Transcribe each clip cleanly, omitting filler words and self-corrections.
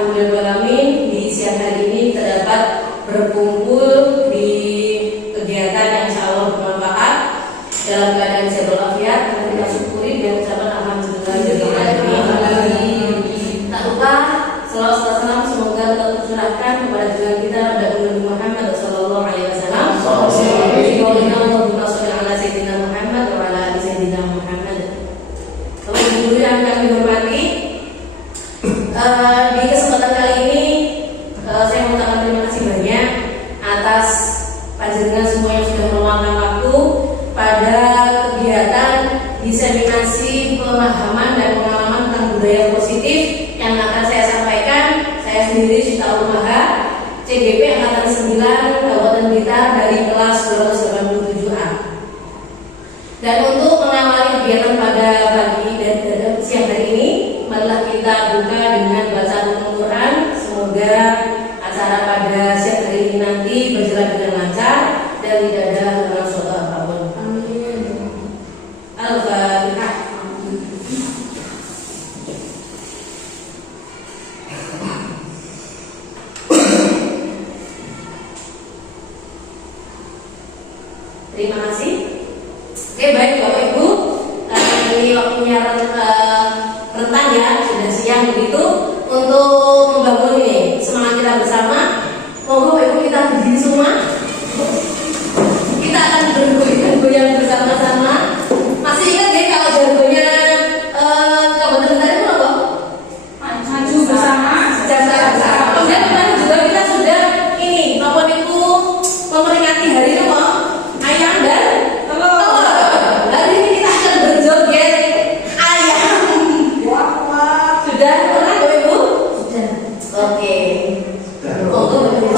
Alhamdulillahirrahmanirrahim, di siang hari ini kita dapat berkumpul di kegiatan yang insya Allah bermanfaat dalam keadaan sehat walafiat. Kita syukuri dan ucapan alhamdulillahirrahmanirrahim. Tak lupa selawat salam semoga tetap tercurahkan kepada junjungan kita Nabi Muhammad sallallahu alaihi wasallam. Allahumma shalli ala sayyidina Muhammad wa ala ali sayyidina Muhammad. Bapak Ibu yang kami hormati, di kesempatan kali ini saya mengucapkan terima kasih banyak atas panjenengan semua yang sudah meluangkan waktu pada kegiatan diseminasi pemahaman dan pengalaman tentang budaya positif yang akan saya sampaikan. Saya sendiri Sita Maha, CGP Angkatan 9 Kabupaten Blitar dari kelas 287A. Dan untuk mengawali kegiatan pada pagi dan siang hari ini, marilah kita buka dengan bacaan Al-Quran. Semoga acara pada siang hari ini nanti berjalan dengan lancar dan tidak ada halangan suatu apapun. Amin. Al-Fatihah. Terima kasih. Oke, baik Bapak Ibu, ini waktunya rentan ya, sudah siang begitu. Untuk membangun ini semangat kita bersama, monggo Bapak Ibu kita berdiri semua. Kita akan bergoyang bersama-sama. Masih ingat ya kalau jargonnya Kabupaten Blitar itu apa? Maju bersama, sejahtera bersama. Kemudian kemarin juga kita sudah ini, apa itu memperingati hari itu kok ayam dan telur. Hari ini kita akan berjoget ayam. Sudah pernah Bapak Ibu? Sudah. Oke. Monggo Bapak Ibu.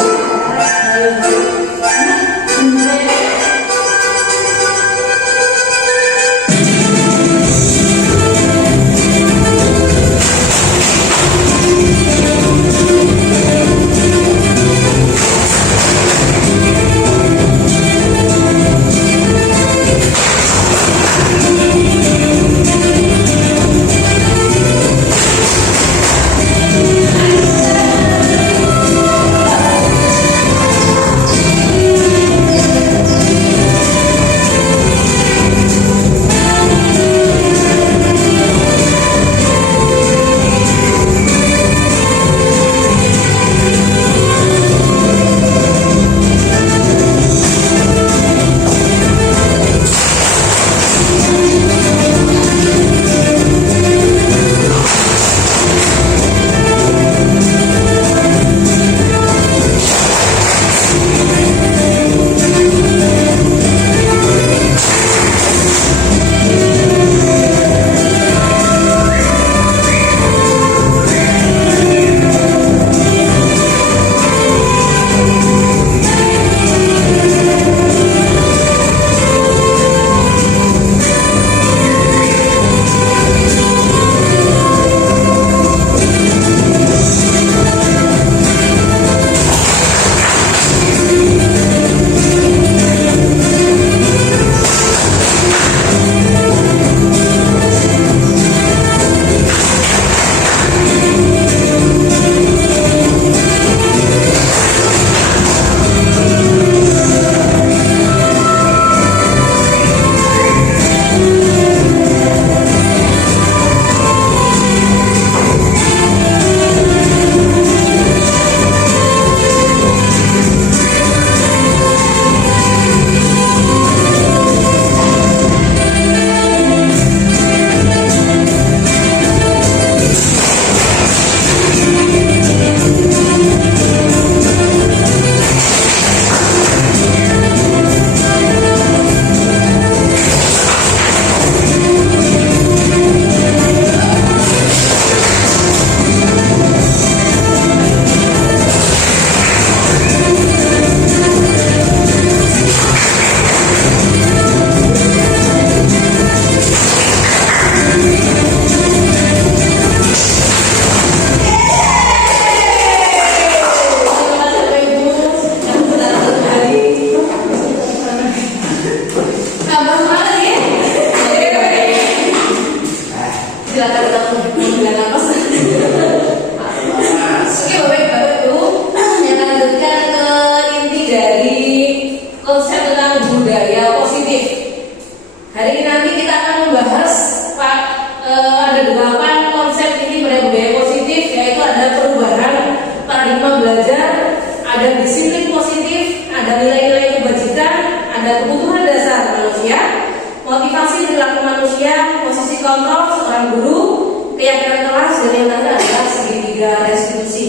dan yang terakhir adalah segitiga restitusi.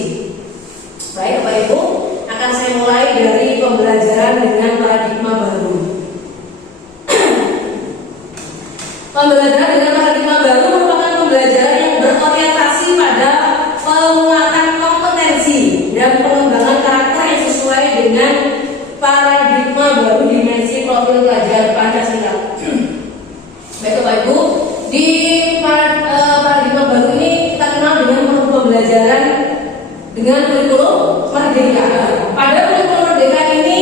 Baik Bapak Ibu, akan saya mulai dari pembelajaran dengan paradigma baru. Pembelajaran dengan paradigma baru merupakan pembelajaran yang berorientasi pada penguatan kompetensi dan pengembangan karakter yang sesuai dengan paradigma baru dimensi profil pelajar Pancasila. Baik Bapak Ibu, di paradigma baru ini kita kenal dengan pembelajaran dengan kurikulum merdeka. Pada kurikulum merdeka ini,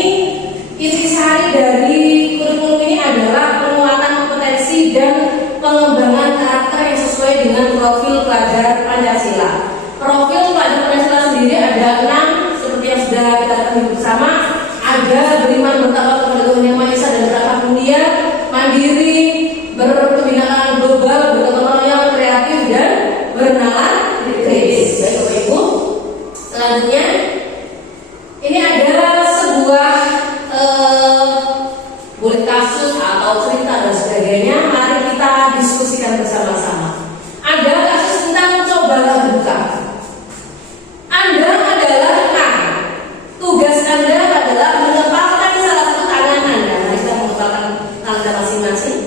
intisari dari kurikulum ini adalah penguatan kompetensi dan pengembangan karakter yang sesuai dengan profil pelajar Pancasila. Profil pelajar Pancasila sendiri ada 6, seperti yang sudah kita ketahui bersama. Ada beriman, bertakwa kepada Tuhan Yang Maha Esa dan berakhlak mulia, mandiri, berkebinekaan global, bergotong royong, kreatif dan bernalar kritis. Baik Bapak Ibu, selanjutnya ini ada sebuah boleh kasus atau cerita dan sebagainya. Mari kita diskusikan bersama-sama. Ada kasus tentang cobalah buka. Anda adalah A. Tugas Anda adalah mengepalkan salah satu tangan Anda. Mari kita mengepalkan tangan masing-masing.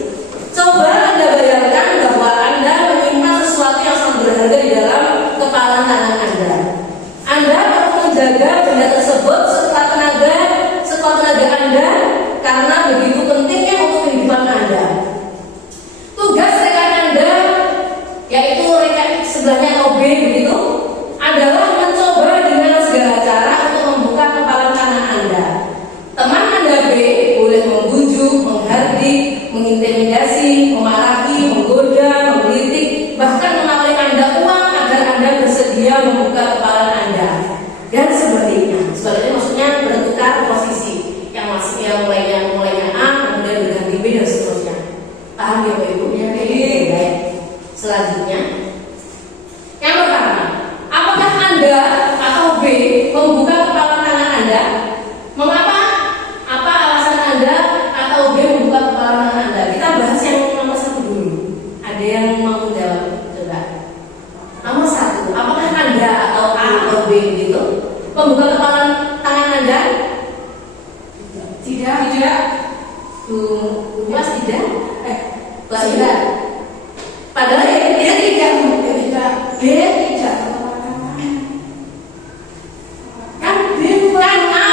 Coba Anda bayangkan bahwa Anda menyimpan sesuatu yang sangat berharga di dalam kepalan tangan Anda. Anda perlu menjaga benda tersebut sekuat tenaga Anda karena begitu pentingnya untuk kehidupan Anda. Tugas rekan Anda, yaitu rekan sebelahnya OB begitu, adalah mencoba dengan segala cara untuk membuka kepalan tangan Anda. Teman Anda B boleh membujuk, menghardik, mengintimidasi, memarahi, menggoda, menggelitik, bahkan menawarkan Anda uang agar Anda bersedia membuka kepalan Anda dan sebaliknya. Sebaliknya maksudnya bertukar posisi, yang masih mulainya A kemudian berganti B dan seterusnya. Paham ya Bapak Ibu? Ya. Baik. Selanjutnya, yang pertama, apakah Anda atau B membuka kepalan tangan Anda? Mengapa? Apa alasan Anda atau B membuka kepalan tangan Anda? Kita bahas yang nomor 1 dulu. Ada yang mau menjawab? Coba. Nomor 1, apakah Anda atau A atau B gitu membuka kepalan tangan Anda? Tidak. Mas tidak? Tidak. Padahal ya tidak. B tidak. Kan B bukan A.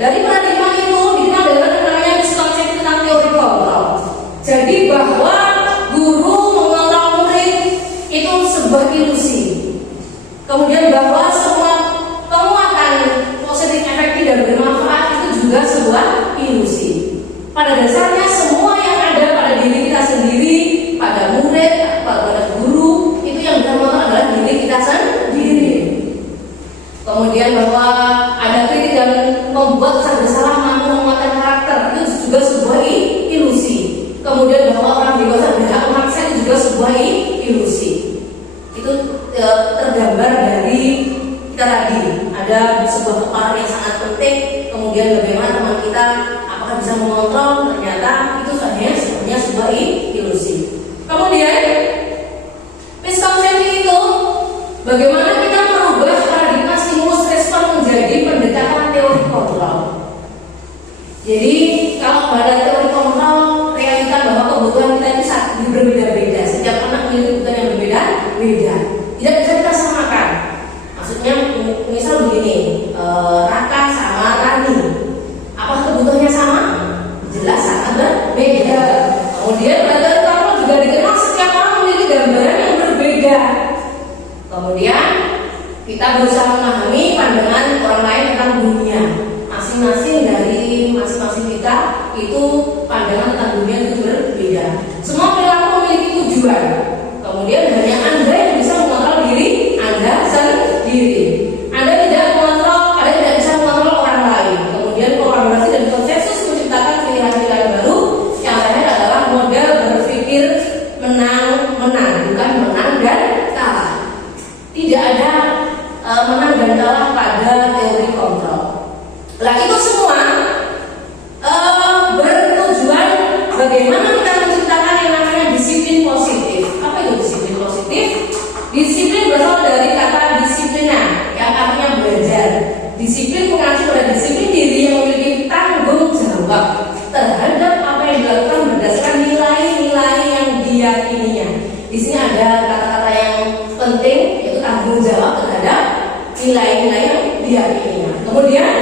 Dari paradigma itu dikenal dengan namanya miskonsepsi tentang teori dasarnya semua yang ada pada diri kita sendiri, pada murid, pada guru, itu yang bisa mengontrol adalah diri kita sendiri. Kemudian bahwa ada kritik dan membuat kesan bersalah mampu menguatkan karakter, itu juga sebuah ilusi. Kemudian bahwa orang dewasa berhak memaksa, itu juga sebuah ilusi. Itu tergambar dari kita tadi, ada sebuah kepala yang sangat penting. Kemudian bagaimana teman kita apakah bisa mengontrol, ternyata itu sebenarnya sebuah ilusi. Kemudian misconception itu bagaimana kita merubah paradigma stimulus respon menjadi pendekatan teori kontrol. Jadi kalau pada teori kontrol, realita bahwa kebutuhan kita itu berbeda-beda, setiap anak memiliki kebutuhan yang berbeda-beda, tidak bisa kita samakan. Maksudnya misal begini, Raka sama Rani, apa kebutuhannya sama? Jelas sangat berbeda. Kemudian pada kontrol juga dikenal setiap orang memiliki gambaran yang berbeda. Kemudian kita berusaha memahami pandangan orang lain tentang dunia. Masing-masing dari masing-masing kita itu pandangan tentang dunia itu berbeda. Semua perilaku memiliki tujuan. Kemudian hanya Anda yang bisa mengontrol diri Anda sendiri. Anda tidak bisa mengontrol orang lain. Kemudian kolaborasi dan konsensus menciptakan pilihan-pilihan baru yang akhirnya adalah model berpikir menang-menang, bukan menang dan kalah. Tidak ada menang dan kalah pada teori kontrol. Nah, itu semua bertujuan bagaimana kita menciptakan yang namanya disiplin positif. Apa itu disiplin positif? Disiplin berasal dari kata disiplina, yang artinya belajar. Disiplin mengacu pada disiplin diri yang memiliki tanggung jawab terhadap apa yang dilakukan berdasarkan nilai-nilai yang diyakininya. Di sini ada kata-kata yang penting, yaitu tanggung jawab terhadap nilai-nilai yang diyakininya. Kemudian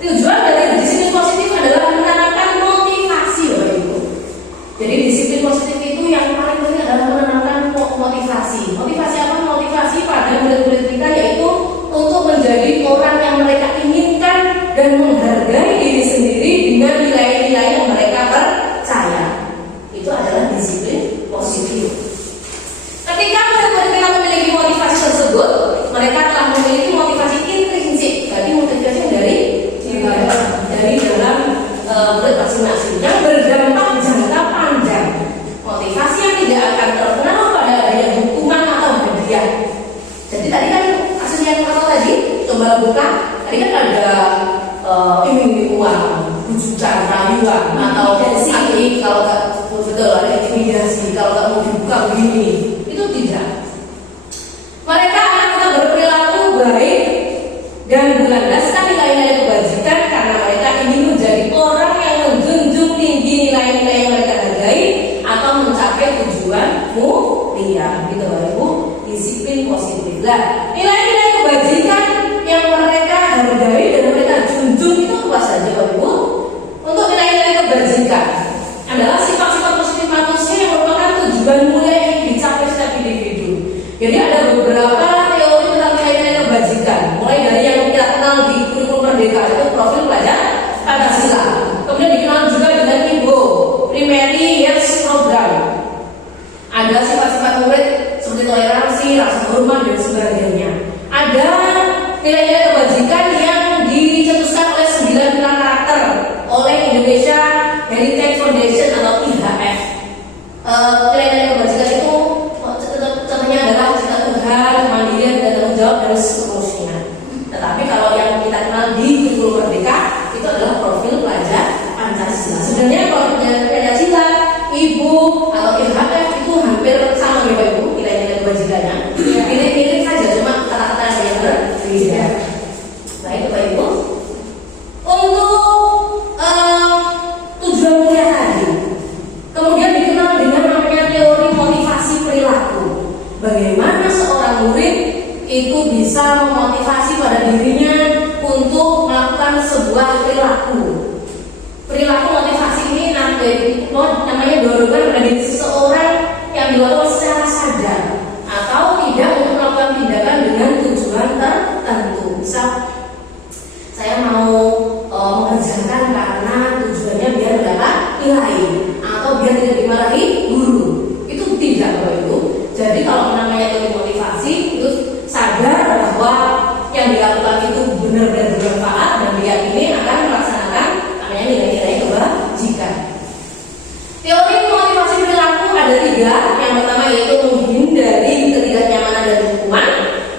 tujuan dari disiplin positif adalah menanamkan motivasi, Bapak Ibu. Jadi disiplin positif itu yang paling penting adalah menanamkan motivasi. Motivasi apa? Motivasi pada murid-murid kita yaitu untuk menjadi orang yang mereka inginkan dan menghargai diri sendiri dengan nilai-nilai yang mereka percaya. Itu adalah disiplin positif. Ketika murid-murid kita memiliki motivasi tersebut, mereka telah memiliki motivasi intrinsik, berarti motivasi dari dalam murid masing-masing yang berdampak jangka panjang. Motivasi yang tidak akan terpengaruh pada adanya hukuman atau hadiah. Jadi tadi kan kasus yang pertama tadi, coba buka, tadi kan ada iming-iming uang, bujukan, rayuan, atau nanti kalau nggak betul ada intimidasi, kalau nggak mau dibuka begini, itu tidak. Mereka akan tetap berperilaku baik dan berlandaskan nilai-nilai kebajikan karena mereka ingin menjadi orang yang menjunjung tinggi nilai-nilai yang mereka hargai atau mencapai tujuan mulia. Gitu Bapak Ibu, disiplin positif. Nah, nilai-nilai kebajikan yang mereka hargai dan mereka junjung itu apa saja Bapak Ibu? Untuk nilai-nilai kebajikan adalah sifat-sifat positif manusia yang merupakan tujuan mulia yang dicapai setiap individu. Jadi ada beberapa teori tentang nilai-nilai kebajikan, mulai dari yang kita kenal di kurikulum Merdeka, itu profil pelajar Pancasila. Kemudian dikenal juga dengan IPO, Primary Years Program. Ada sifat-sifat murid seperti toleransi, rasa hormat dan sebagainya. Ada nilai-nilai kebajikan yang dicetuskan oleh 9 pilar karakter oleh Indonesia Heritage Foundation atau IHF. Nilai-nilai kebajikan itu contohnya adalah cinta Tuhan, kemandirian, dan tanggung jawab dan seterusnya. Tetapi kalau yang kita kenal di kurikulum Merdeka itu adalah profil pelajar Pancasila. Sebenarnya profil pelajar Pancasila, Ibu atau IHF itu hampir sama ya Bapak Ibu, nilai-nilai kebajikannya. Mirip-mirip saja, cuma kata-kata yang berbeda. Baik Bapak Ibu, untuk tujuan mulia tadi, kemudian dikenal dengan namanya teori motivasi perilaku. Bagaimana seorang murid itu bisa memotivasi pada dirinya untuk melakukan sebuah perilaku. Perilaku motivasi ini namanya dorongan pada diri seseorang yang dilakukan secara sadar atau tidak untuk melakukan tindakan dengan tujuan tertentu. Misal saya mau mengerjakan karena tujuannya biar mendapat nilai dinilai atau biar tidak dimarahi guru. Itu tidak, Bapak Ibu. Jadi kalau namanya teori motivasi itu sadar bahwa yang dilakukan itu benar-benar bermanfaat dan diyakini akan melaksanakan namanya nilai-nilai kebajikan. Teori motivasi perilaku ada 3. Yang pertama yaitu menghindari ketidaknyamanan dan hukuman.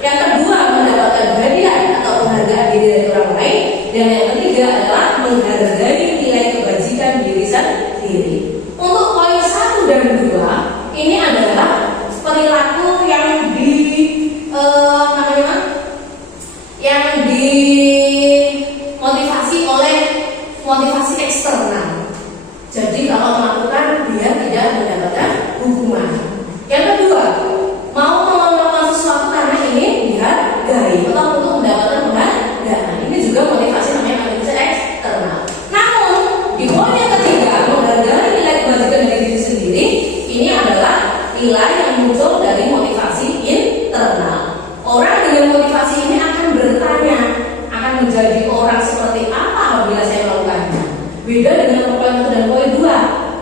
Yang kedua mendapatkan hadiah atau penghargaan diri dari orang lain. Dan yang ketiga adalah menghargai nilai kebajikan diri sendiri. Untuk poin 1 dan 2 ini adalah perilaku yang yang dimotivasi oleh motivasi eksternal. Jadi kalau melakukan dia tidak mendapatkan hukuman. Yang kedua, mau melakukan sesuatu karena ini dihargai atau untuk mendapatkan penghargaan. Ini juga motivasi namanya motivasi eksternal. Namun di poin yang ketiga, menghargai nilai kebajikan dari diri sendiri, ini adalah nilai yang muncul dari motivasi internal. Orang dengan motivasi ini akan bertanya, akan menjadi orang seperti apa apabila saya melakukannya. Beda dengan poin 1 dan poin 2.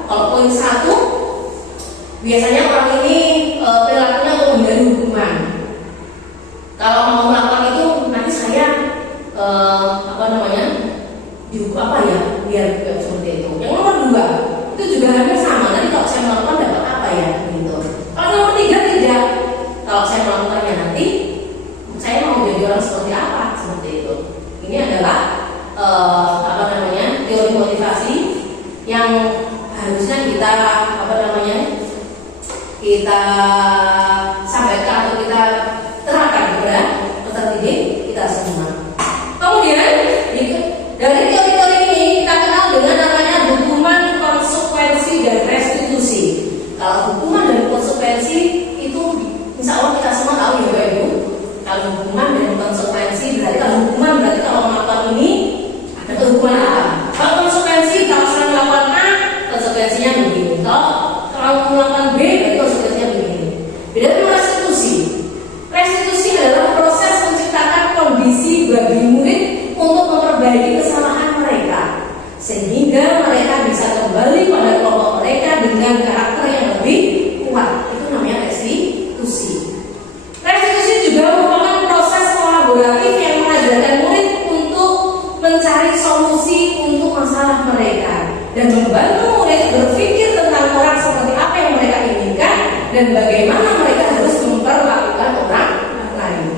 Kalau poin 1 biasanya orang ini perilakunya untuk menghindari hukuman. Kalau mau melakukan itu nanti saya dihukum apa ya biar seperti itu. Yang nomor 2 itu juga hampir sama. Nanti kalau saya melakukan dapat apa ya gitu. Kalau nomor 3 tidak. Kalau saya melakukannya nanti saya mau jadi orang seperti apa, seperti itu. Ini adalah teori motivasi yang harusnya kita kita sampaikan atau kita terapkan kepada peserta didik kita semua. Kemudian dari teori-teori ini kita kenal dengan namanya hukuman, konsekuensi dan restitusi. Kalau hukuman dan konsekuensi itu insya Allah kita semua tahu ya Bapak Ibu. Kalau hukuman dan konsekuensi kalau melakukan ini ada hukuman apa? Kalau konsekuensi kalau saya melakukan A, konsekuensinya begini. Kalau melakukan B, berarti konsekuensinya begini. Beda dengan restitusi. Restitusi adalah proses menciptakan kondisi bagi murid untuk memperbaiki kesalahan mereka, sehingga mereka bisa kembali pada kelompok mereka dengan karakter yang lebih kuat. Itu namanya restitusi. Restitusi juga merupakan proses kolaboratif yang mengajarkan murid untuk mencari solusi untuk masalah mereka dan membantu murid berpikir tentang orang seperti apa yang mereka inginkan dan bagaimana mereka harus memperlakukan orang lain.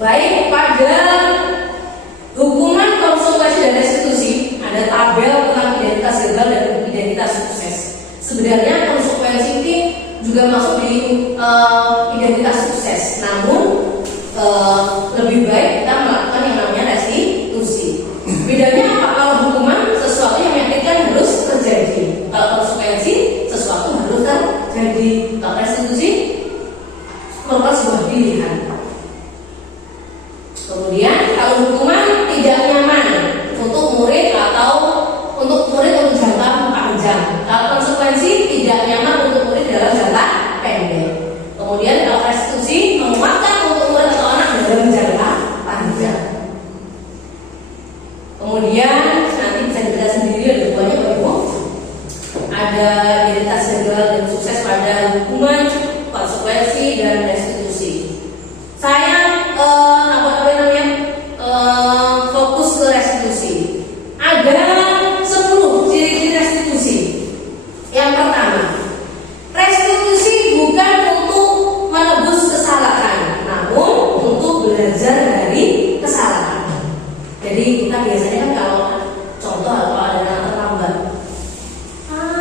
Baik, pada hukuman, konsekuensi dan restitusi ada tabel tentang identitas gagal dan identitas sukses. Sebenarnya konsekuensi ini juga masuk di identitas sukses, namun lebih baik kita melakukan yang namanya restitusi. Bedanya apa? Kalau hukuman sesuatu yang menyakitkan harus terjadi, kalau konsekuensi sesuatu harus terjadi. Kalau restitusi merupakan sebuah pilihan. Kemudian kalau hukuman tidak nyaman untuk murid atau untuk jangka panjang. Kalau konsekuensi tidak nyaman untuk murid dalam jangka pendek. Kemudian kalau restitusi menguatkan untuk murid atau anak dalam jangka panjang. Kemudian nanti bisa dilihat sendiri ada banyak Bapak Ibu. Ada identitas gagal dan sukses pada hukuman, konsekuensi dan restitusi. Saya fokus ke restitusi. Ada 10 ciri-ciri restitusi. Yang pertama, restitusi bukan untuk menebus kesalahan, namun untuk belajar dari kesalahan. Jadi kita biasanya kan kalau contoh atau ada anak terlambat,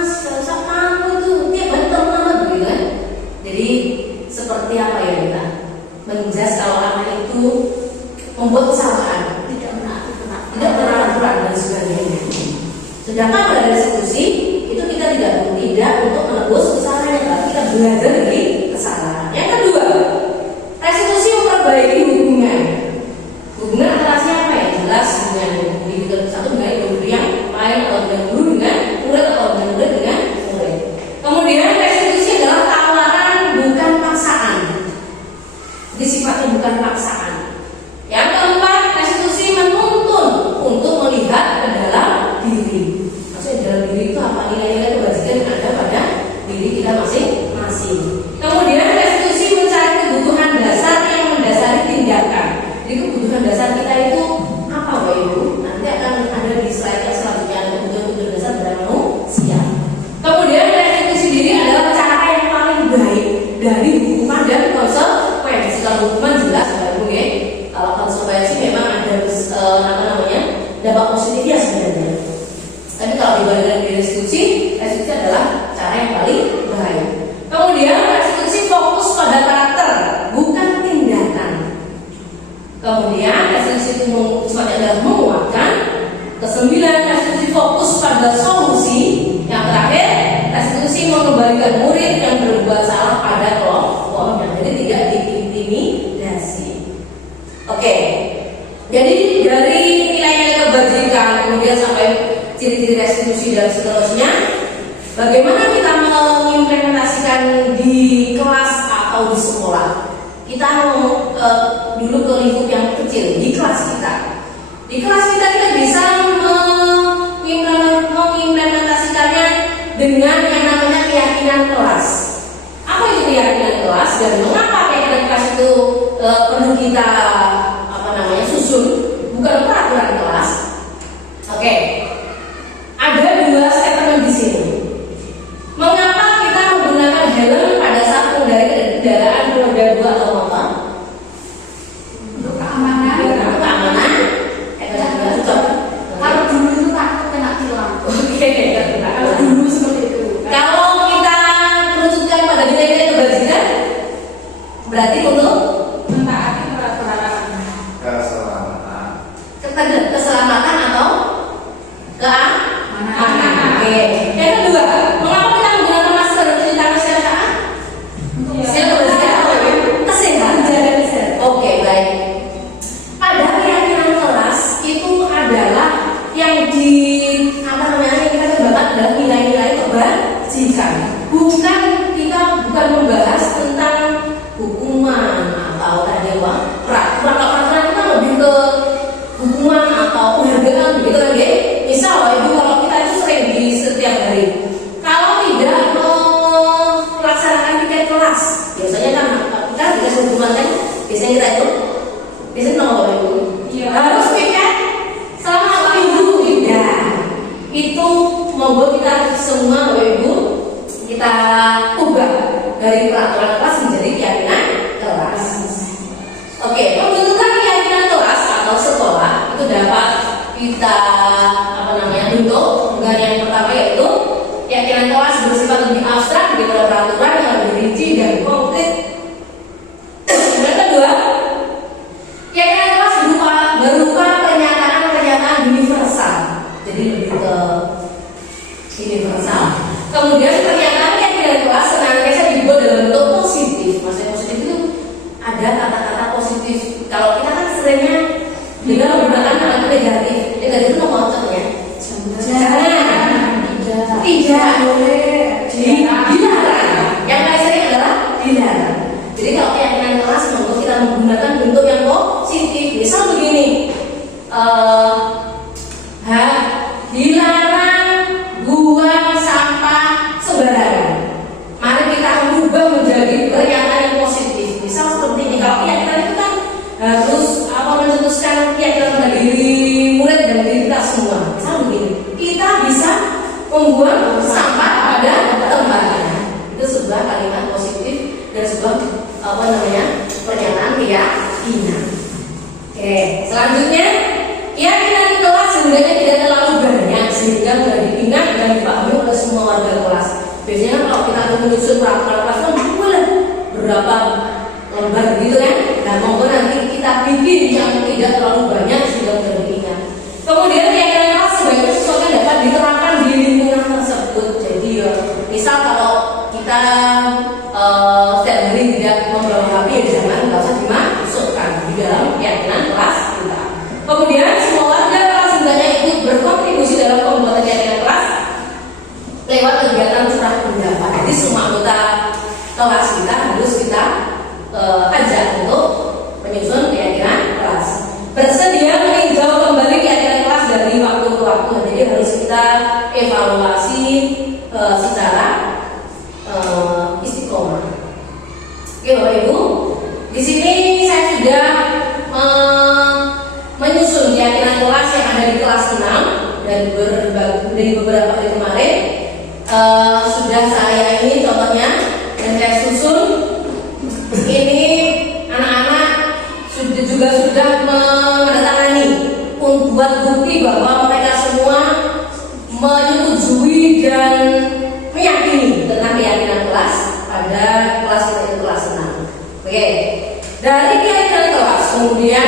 susah kamu tuh tiap hari terlambat gitu kan. Jadi seperti apa ya kita menjelaskan kalau anak itu membuat kesalahan, tidak pernah aturan dan sebagainya. Sedangkan pada restitusi itu kita tidak untuk menebus kesalahan, tapi kita belajar dari kesalahan. Yang kedua, restitusi memperbaiki hubungan. Hubungan antara siapa ya? Jelas dengan individu satu dengan individu yang lain, atau dengan guru dengan murid, atau dengan murid dengan murid. Kemudian restitusi adalah tawaran bukan paksaan. Jadi sifatnya bukan paksaan. Yang keempat, restitusi menuntun untuk melihat ke dalam diri. Maksudnya dibagi itu apa? Nilai-nilai kebajikan yang ada pada diri kita masing-masing. Kemudian restitusi mencari kebutuhan dasar yang mendasari tindakan. Jadi kebutuhan dasar kita itu apa, Bapak Ibu? Nanti akan ada di slide yang selanjutnya, kebutuhan dasar manusia. Kemudian restitusi diri adalah cara yang paling baik dari hukuman dan konsekuensi. Kalau hukuman jelas, Bapak Ibu ya. Kalau konsekuensi memang ada dampak positifnya sebenarnya. Tapi kalau dibandingkan di restitusi adalah cara yang paling baik. Kemudian restitusi fokus pada karakter, bukan tindakan. Kemudian restitusi itu adalah menguatkan. Kesembilan, restitusi fokus pada solusi. Yang terakhir, restitusi mengembalikan murid yang berbuat salah pada kelompoknya. Jadi tidak diintimidasi. Oke. Jadi dari nilai-nilai kebajikan kemudian sampai ciri-ciri restitusi dan seterusnya, bagaimana kita mengimplementasikan di kelas atau di sekolah? Kita mau dulu ke lingkup yang kecil, di kelas kita. Di kelas kita bisa mengimplementasikannya dengan yang namanya keyakinan kelas. Apa itu keyakinan kelas dan mengapa keyakinan kelas itu perlu kita susun? Bukan peraturan kelas. Oke. Ada dua statement di sini. Mengapa kita menggunakan helm pada saat mengendarai kendaraan roda 2 atau motor? Untuk keamanan. Keamanan. Kalau dulu itu takut kena tilang. Oke. Kalau dulu seperti itu. Kalau kita kerucutkan pada nilai-nilai kebajikan, berarti untuk mentaati peraturan. Keselamatan atau keamanan. Oke. Yang kedua, mengapa kita menggunakan masker dan cuci tangan secara saat? Kesehatan. Oke, baik. Pada keyakinan kelas itu adalah yang yang kita kembangkan adalah nilai-nilai kebajikan. Bukan membahas tentang hukuman atau peraturan kita lebih ke hukuman atau penghargaan begitu kan, ya? Misal Ibu, kalau kita itu sering di setiap hari, kalau tidak melaksanakan tiket kelas, biasanya kan kita dikasih hukuman kan, biasanya kita itu nomor Ibu, harus tiket selama 1 minggu. Tidak, itu membuat kita semua Ibu kita ubah dari peraturan kelas menjadi keyakinan kelas. Oke, pembentukan keyakinan kelas atau sekolah itu dapat kita bentuk dengan yang pertama yaitu keyakinan kelas bersifat lebih abstrak daripada peraturan yang lebih rinci dan konkret. Yang kedua, keyakinan kelas berupa pernyataan universal, jadi lebih ke universal. Kemudian pernyataan keyakinan kelas senantiasa dibuat dalam bentuk positif. Maksudnya positif itu ada kata-kata positif. Kalau kita kan seringnya dengan menggunakan kata negatif. Negatif itu contohnya tidak boleh, dilarang. Yang paling sering adalah dilarang. Jadi kalau keyakinan kelas membuat kita menggunakan bentuk yang positif. Misal begini, dilarang buang sampah sembarangan. Mari kita ubah menjadi pernyataan yang positif. Misal seperti ini. Kalau keyakinan itu kan harus mencetuskan keyakinan pada diri murid dan diri kita semua. Misal begini, kita bisa membuang sampah pada tempatnya. Itu sebuah kalimat positif dan sebuah pernyataan keyakinan. Oke, selanjutnya keyakinan kelas sebenarnya tidak terlalu banyak sehingga mudah diingat dan dipahami oleh semua warga kelas. Biasanya kalau kita menyusun peraturan kelas kan boleh berapa lembar gitu kan. Nah, maupun nanti kita bikin yang tidak terlalu banyak sehingga mudah diingat. Kemudian keyakinan kelas sebagai sesuatu yang dapat diterapkan di lingkungan tersebut. Jadi misal kalau kita setiap hari tidak membawa HP, jangan nggak usah dimasukkan di dalam keyakinan kelas kita. Kemudian semua warga kelas hendaknya ikut berkontribusi dalam pembuatan keyakinan kelas lewat kegiatan curah pendapat. Jadi semua anggota kelas kita harus kita ajak untuk menyusun keyakinan kelas. Bersedia dari beberapa hari kemarin sudah saya ini contohnya dan saya susun ini anak-anak sudah menandatangani untuk buat bukti bahwa mereka semua menyetujui dan meyakini tentang keyakinan kelas pada kelas itu kelas 6. Oke, dari keyakinan kelas kemudian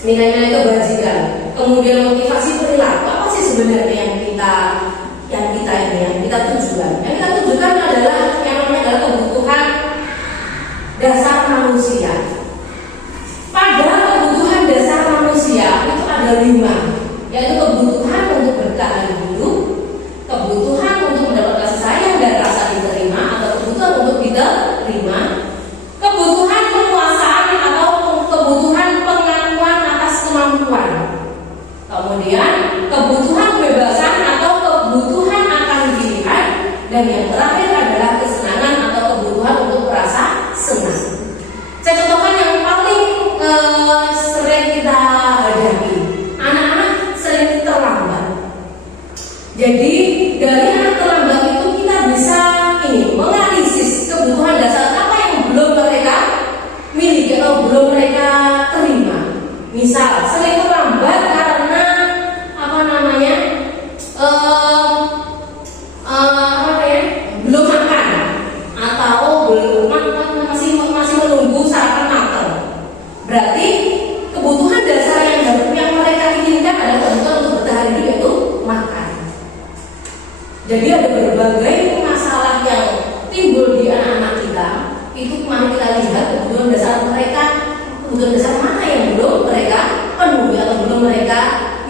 nilai-nilai kebajikan, kemudian motivasi perilaku, apa sih sebenarnya yang kita tujukan? Yang kita tujukan adalah yang namanya adalah kebutuhan dasar manusia. Pada kebutuhan dasar manusia itu ada 5, yaitu kebutuhan untuk bertahan hidup, kebutuhan untuk mendapat kasih sayang dan rasa diterima atau kebutuhan untuk diterima, kebutuhan kekuasaan atau kebutuhan pengakuan atas kemampuan, kemudian kebutuhan kebebasan atau kebutuhan akan dilihat, dan yang terakhir adalah kesenangan atau kebutuhan untuk merasa senang. Saya contohkan yang paling sering kita hadapi, anak-anak sering terlambat. Jadi dari anak terlambat itu kita bisa menganalisis kebutuhan dasar apa yang belum mereka miliki atau belum mereka terima. Misal sering terlambat karena belum makan atau masih menunggu sarapan matang. Berarti kebutuhan dasar yang mereka inginkan adalah kebutuhan untuk bertahan hidup, yaitu makan. Jadi ada berbagai masalah yang timbul di anak-anak kita. Itu kemarin kita lihat kebutuhan dasar mereka, kebutuhan dasar mana yang belum mereka penuhi atau belum mereka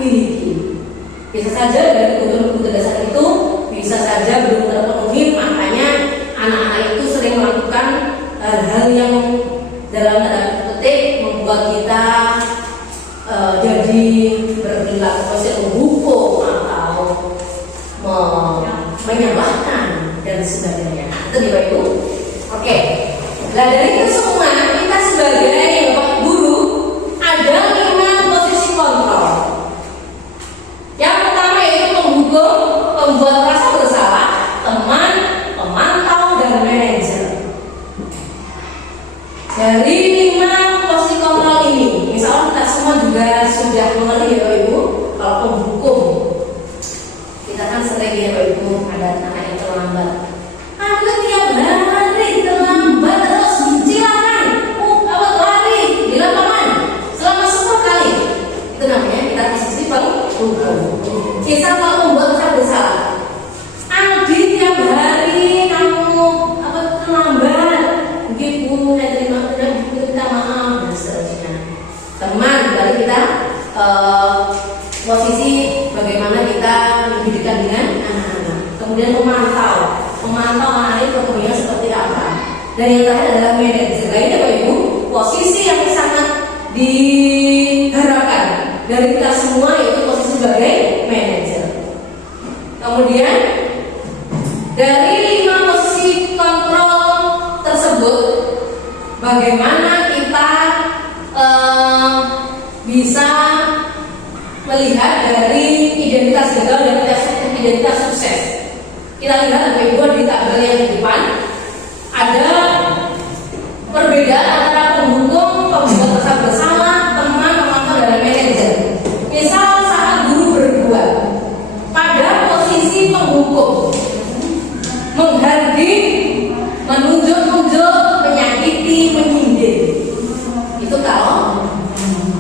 miliki. Bisa saja dari kebutuhan dasar itu bisa saja belum terpenuhi, makanya anak-anak itu sering melakukan hal-hal yang dalam tanda petik membuat kita jadi berperilaku menghukum atau menyalahkan dan sebagainya. Itu di Bapak Ibu. Oke. Nah, dari itu semua kita sebagai Bapak Guru ada 5 posisi kontrol. Yang pertama yaitu menghukum, pembuat merasa bersalah, teman, pemantau, dan manajer. Dari 5 posisi kontrol ini, misalnya kita semua juga sudah mengerti ya Bapak Ibu, kalau penghukum kita kan sering ya Bapak Ibu ada anak yang terlambat. Anda tiap hari terlambat terus silakan lari di lapangan selama 10 kali. Itu namanya kita posisi penghukum. Kisah kalau membuat merasa bersalah. Aldi tiap hari kamu terlambat, begitu minta maaf dan seterusnya. Teman, berarti kita posisi bagaimana kita mendidikan dengan anak-anak. Kemudian memantau anak-anak itu perkembangannya seperti apa. Dan yang terakhir adalah manajer. Nah ini Bapak Ibu, posisi yang sangat diharapkan dari kita semua, yaitu posisi sebagai manajer. Kemudian dari 5 posisi kontrol tersebut, bagaimana kita bisa melihat dari identitas gagal dan identitas sukses. Kita lihat Bapak Ibu di tabel yang di depan ada perbedaan antara penghukum, pembuat merasa bersalah, teman, pemantau, dan manajer. Misal saat guru berbuat pada posisi penghukum, menghardik, menunjuk-nunjuk, menyakiti, menyindir. Itu kalau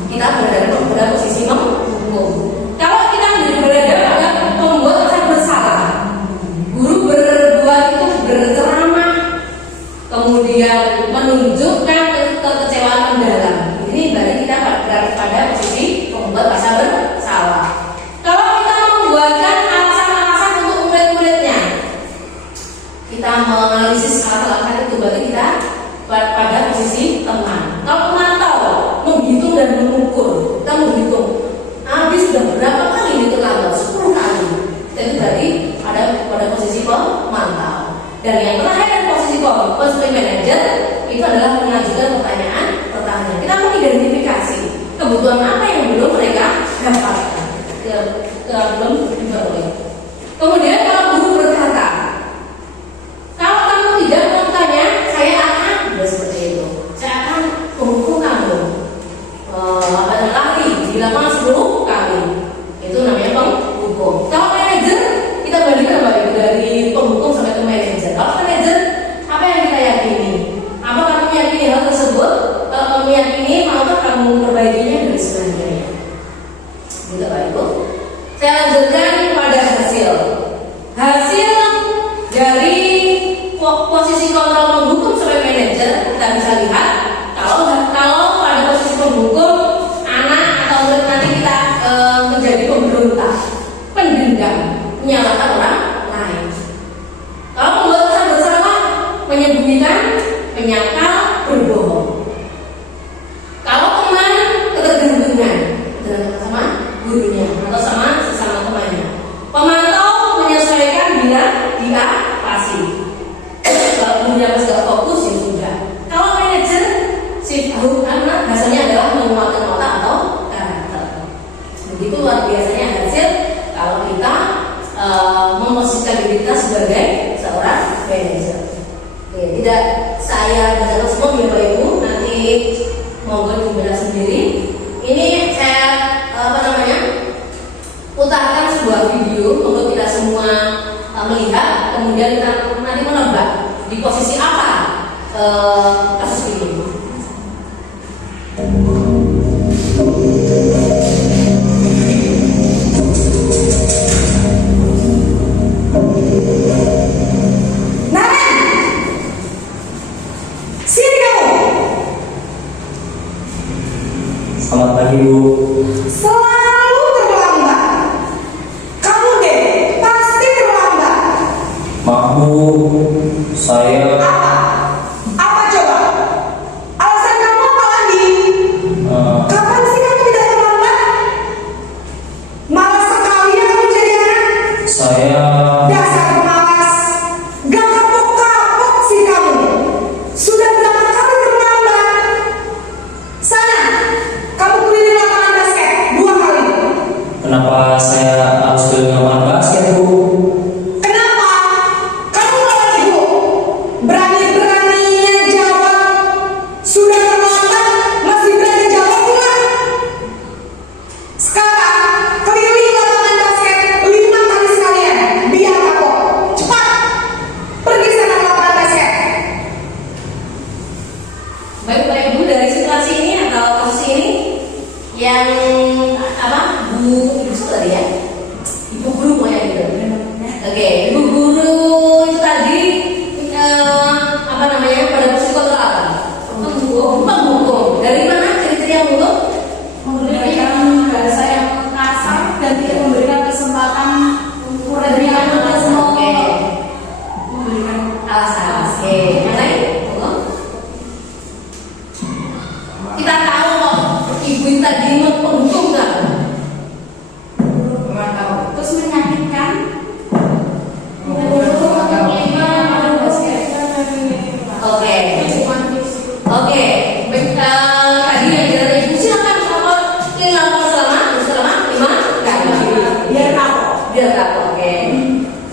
kita berada pada posisi menghukum. Kalau kita berada pada pembuat merasa bersalah, guru berbuat itu berceramah, kemudian menunjukkan kekecewaan mendalam. Ini berarti kita berada pada posisi pembuat merasa bersalah. Kalau kita membuatkan alasan-alasan untuk murid-muridnya, kita menganalisis alasan-alasan itu, berarti kita pada posisi teman. Kalau memantau, menghitung dan mengukur, kita menghitung habis sudah berapa kali ini terlambat, 10 kali. Itu berarti ada pada posisi pemantau. Dan yang terakhir posisi manajer itu adalah mengajukan pertanyaan. Kita mengidentifikasi kebutuhan apa yang belum mereka dapatkan, belum diperoleh. Kemudian kalau guru berkata, kalau kamu tidak melakukannya, saya akan seperti itu. Saya akan menghukum kamu. Lari di lapangan 10 kali. Itu namanya penghukum. Kalau manajer, kita bandingkan Bapak Ibu dari penghukum sampai ke manajer. Kalau manajer, apa yang kita yakini? Apa kamu meyakini hal tersebut? Kalau kamu meyakini, maka kamu perbaikinya dari selanjutnya. Gitu Bapak Ibu. Saya lanjutkan pada hasil. Hasil dari posisi kontrol penghukum sampai manajer, kita bisa lihat kalau pada posisi penghukum, anak atau murid nanti kita menjadi pemberontak, pendendam, menyalahkan orang lain. Kalau membuat orang bersalah, menyembunyikan, menyangkal, berbohong. Kalau teman, ketergantungan dengan sama gurunya atau sama sesama temannya. Pemantau, menyesuaikan bila dia pasti. Kalau gurunya masih gak fokus, ya sudah. Kalau manajer, si anak biasanya adalah menguatkan otak atau karakter. Begitu luar biasanya hasil kalau kita memposisikan diri kita sebagai seorang manajer. Oke, tidak saya bacakan semua ya Bapak Ibu, nanti monggo dibaca sendiri. Ini saya putarkan sebuah video untuk kita semua melihat, kemudian kita nanti menebak di posisi apa kasus ini. Selamat pagi Bu. Selalu terlambat. Kamu deh pasti terlambat. Maaf Bu, saya Apa? Apa coba? Alasan kamu apa lagi? Kapan sih kamu tidak terlambat? Malas sekali ya kamu jadi anak. saya Dasar pemalas. Gak kapok-kapok sih kamu. Sudah berapa kali terlambat? Sana, kamu keliling lapangan basket 2 kali. kenapa saya harus keliling lapangan basket Bu? Kenapa? Kamu lawan ibu. Berani-beraninya jawab. Sudah terlambat, masih berani jawab pula. Sekarang, keliling lapangan basket 5 kali sekalian. Biar kapok. Cepat. Pergi sana ke lapangan basket. Baik Bapak Ibu, dari situasi ini atau kasus ini yang Bu Ibu tadi ya, Ibu guru pokoknya gitu. Oke, Ibu guru itu tadi pada posisi kontrol apa? Penghukum. Dari mana kriteria untuk? Memberikan bahasa yang kasar dan tidak memberikan kesempatan muridnya untuk Oke. memberikan Alasan. Oke, yang lain? Monggo. Kita tahu kok Ibu tadi menghukum kan? terus menyakitkan. Oke. Oke, tadi yang dari Ibu silakan kalau selama 5 kali. Biar kapok. Biar kapok. Oke.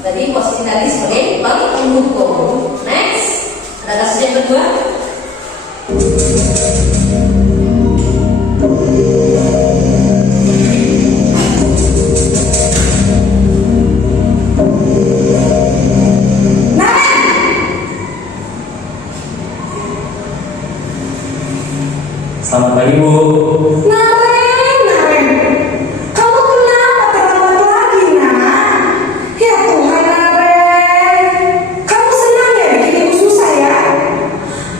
Tadi posisi tadi sebagai penghukum. Next, ada kasus yang kedua. Selamat pagi Bu. Naren. Kamu kenapa terlambat lagi, nak? Ya Tuhan, Naren. Kamu senang ya bikin ibu susah ya?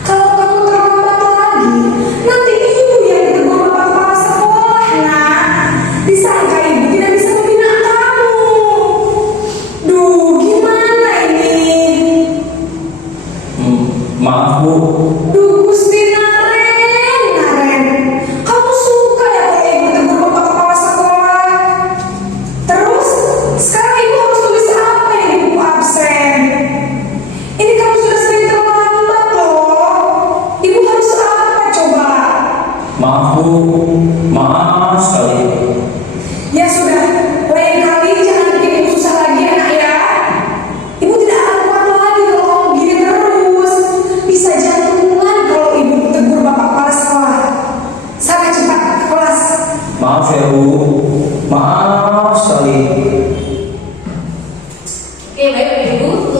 Kalau kamu terlambat lagi, nanti ibu yang ditegur bapak kepala sekolah, nak. Disangka ibu tidak bisa membina kamu. Duh, gimana ini? Maaf Bu. Duh, Gusti Naren. Kamu suka ya kalau ibu tegur bapak kepala sekolah? Terus, sekarang ibu harus tulis apa ini di buku absen? Ini kamu sudah sering terlambat loh. Ibu harus apa coba? Maaf Bu. Maaf sekali. Ya sudah, lain kali jangan bikin ibu susah lagi anak ya.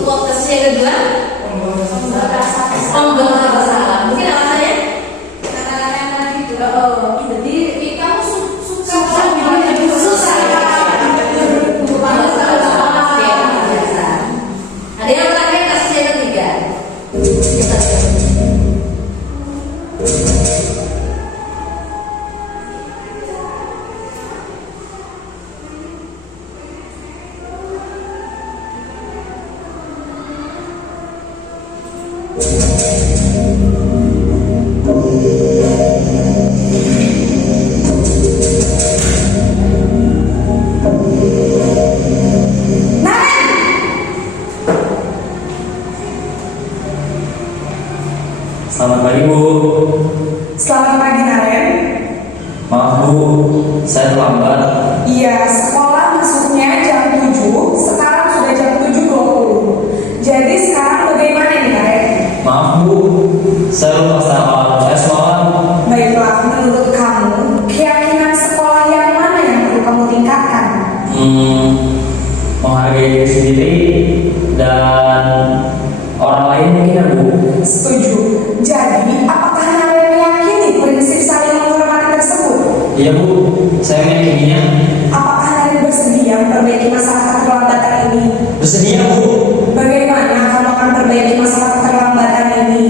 kasus yang kedua, pembuat bersalah. Mungkin alasannya? Jadi kamu suka Ada yang terakhir kasus yang ketiga. Selamat pagi Bu. Selamat pagi Naren. Maaf Bu, saya terlambat. Iya, sekolah masuknya jam 7, sekarang sudah jam 7.20. Jadi sekarang bagaimana nih Naren? Maaf Bu, saya lupa pasang alarm saya semalam. Baiklah, menurut kamu, keyakinan sekolah yang mana yang perlu kamu tingkatkan? Menghargai diri sendiri dan orang lain mungkin ya Bu. Setuju. Jadi, apakah Naren meyakini prinsip saling menghormati tersebut? Iya Bu, saya meyakininya. Apakah Naren bersedia memperbaiki masalah keterlambatan ini? Bersedia Bu. Bagaimana kamu akan perbaiki masalah keterlambatan ini?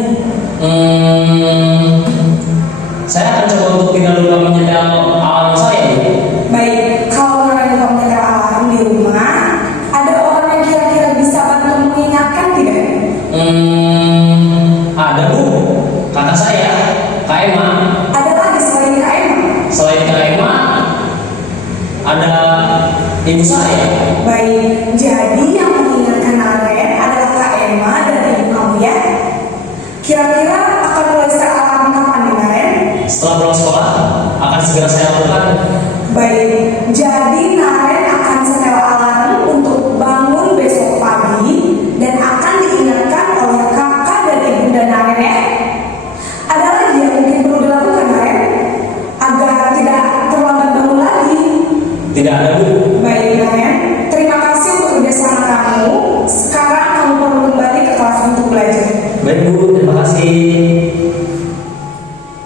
Saya akan coba untuk tidak lupa menyetel alarm saya Bu. Baik, kalau Naren lupa menyetel alarm di rumah, ada orang yang kira-kira bisa bantu mengingatkan tidak? Ada Bu, kakak saya, Kak Emma. Ada lagi selain Kak Emma? Selain Kak Emma, ada ibu saya. Baik, jadi yang mengingatkan Naren adalah Kak Emma dan ibu kamu ya? Kira-kira akan mulai set alarm kapan nih Naren? Setelah pulang sekolah, akan segera saya lakukan. Baik, jadi Naren akan setel alarm untuk bangun besok pagi dan akan diingatkan oleh kakak dan ibunda Naren ya. Ada lagi yang mungkin perlu dilakukan Naren agar tidak terlambat bangun lagi? Tidak ada Bu. Baik Naren, terima kasih untuk kerjasama kamu. Sekarang kamu perlu kembali ke kelas untuk belajar. Baik Bu, terima kasih.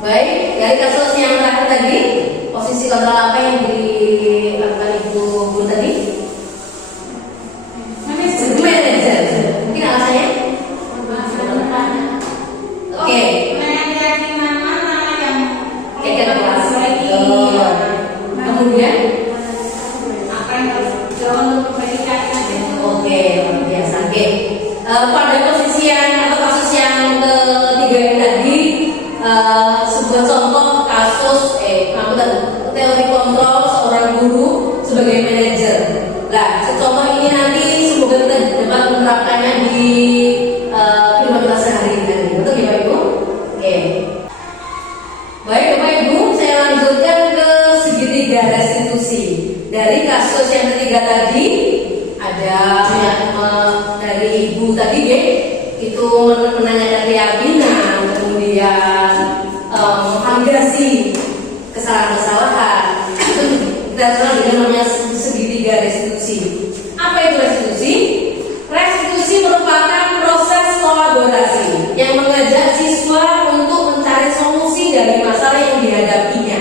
Baik, dari kasus yang terakhir tadi, posisi kontrol apa yang dilakukan Ibu Guru tadi? Manajer. Mungkin alasannya? Oke. keyakinan mana yang Keyakinan kelas. Betul. Kemudian? Apa yang harus jauh untuk memperbaiki keyakinan itu? Oke, luar biasa. Oke. Pada posisi yang atau kasus yang ketiga ini tadi, sebuah contoh kasus teori kontrol seorang guru sebagai manajer. Nah, contoh ini nanti semoga kita dapat menerapkannya di kehidupan kita sehari-hari. Betul ya Pak Ibu? Oke. Baik Bapak Ibu, saya lanjutkan ke segitiga restitusi. Dari kasus yang ketiga tadi ada dari Ibu tadi itu menanyakan keyakinan, kemudian menghargai kesalahan-kesalahan. Itu kita kenal dengan namanya segitiga restitusi. Apa itu restitusi? Restitusi merupakan proses kolaborasi yang mengajak siswa untuk mencari solusi dari masalah yang dihadapinya.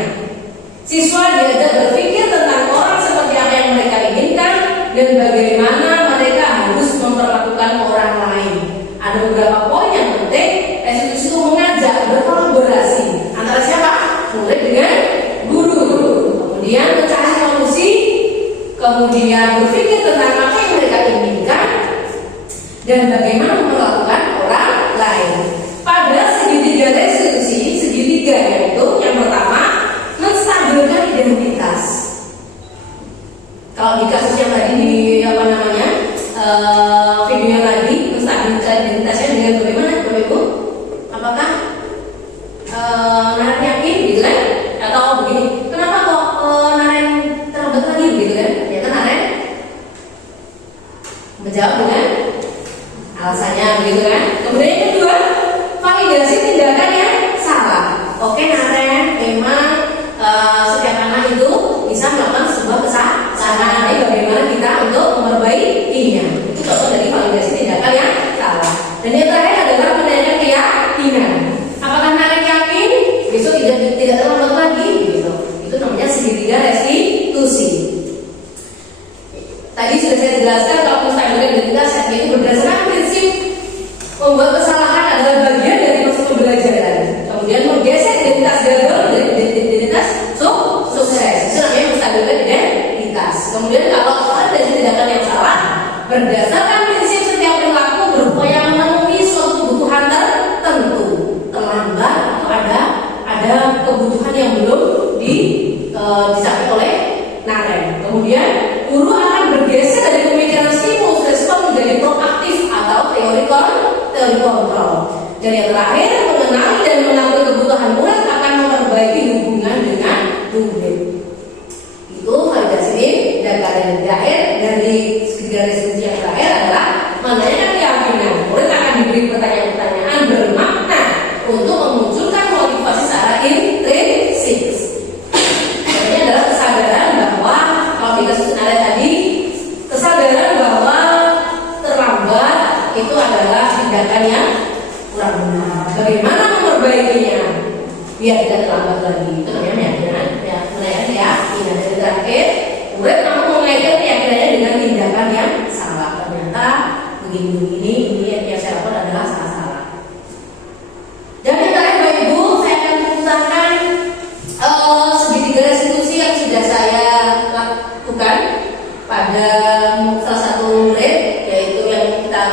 Siswa diajak berpikir tentang orang seperti apa yang mereka inginkan dan bagaimana mereka harus memperlakukan orang lain. Ada beberapa poin yang penting. Restitusi itu mengajak berkolaborasi antara siapa? Murid dengan guru. Kemudian mencari solusi, kemudian berpikir tentang apa yang mereka inginkan dan bagaimana memperlakukan orang lain. Pada segitiga restitusi, segitiga yaitu yang pertama menstabilkan identitas. Kalau di kasus yang tadi di video yang tadi menstabilkan identitasnya dengan bagaimana Bapak Ibu? Apakah Naren yakin gitu kan? Atau begini, kenapa kok Naren terlambat lagi gitu kan? Ya kan Naren menjawab dengan alasannya begitu kan? Kemudian yang kedua, validasi tindakan yang salah. Oke Naren, memang setiap anak itu bisa melakukan sebuah kesalahan. Bagaimana kita untuk memperbaikinya? Itu contoh dari validasi tindakan yang Dan yang terakhir, mengenali dan mengatur kebutuhan murid akan memperbaiki hubungan dengan murid. Itu validasi tim. Dan yang terakhir dari segitiga resolusi yang terakhir adalah menanyakan keyakinan. Murid akan diberi pertanyaan-pertanyaan bermakna untuk memunculkan motivasi secara intrinsik. Ini adalah kesadaran bahwa kalau kita susun ada tadi, kesadaran bahwa terlambat itu adalah tindakan yang kurang benar. Bagaimana memperbaikinya biar tidak terlambat lagi? Itu namanya menanyakan keyakinan. Dan terakhir, murid mampu mengaitkan keyakinannya dengan tindakan yang salah. Ternyata begini ini yang saya lakukan adalah salah. Dan yang terakhir Bapak Ibu, saya akan mengusahakan segitiga restitusi yang sudah saya lakukan pada salah satu murid, yaitu yang kita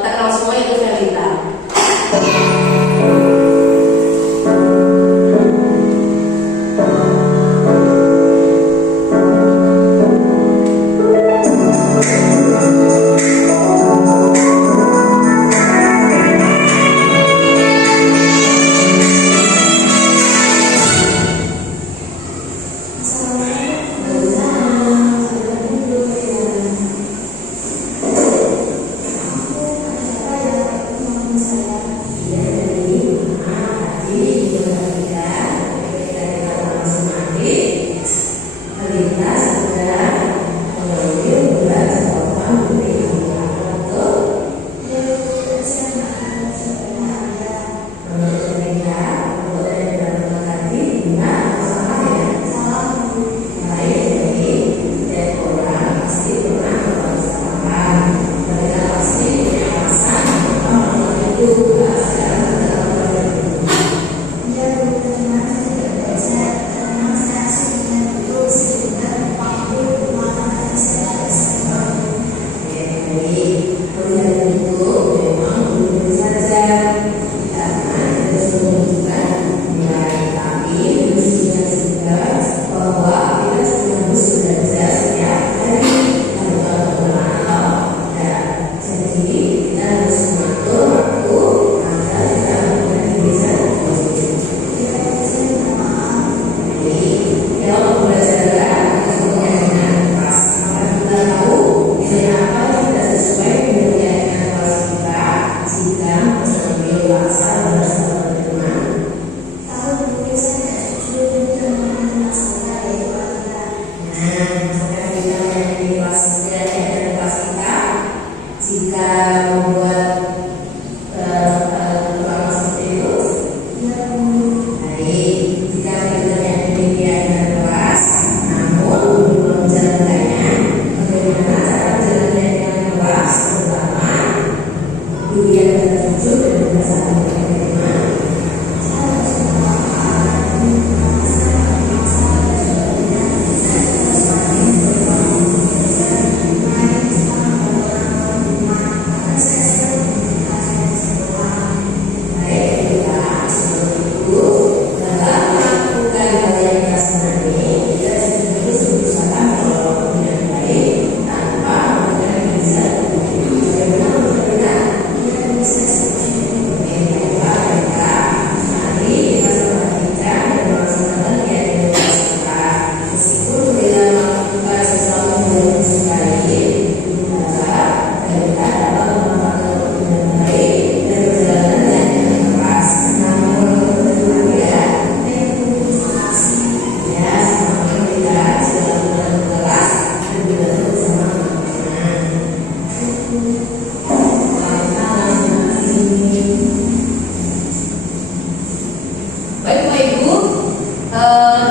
kita kenal semua, yaitu Felita.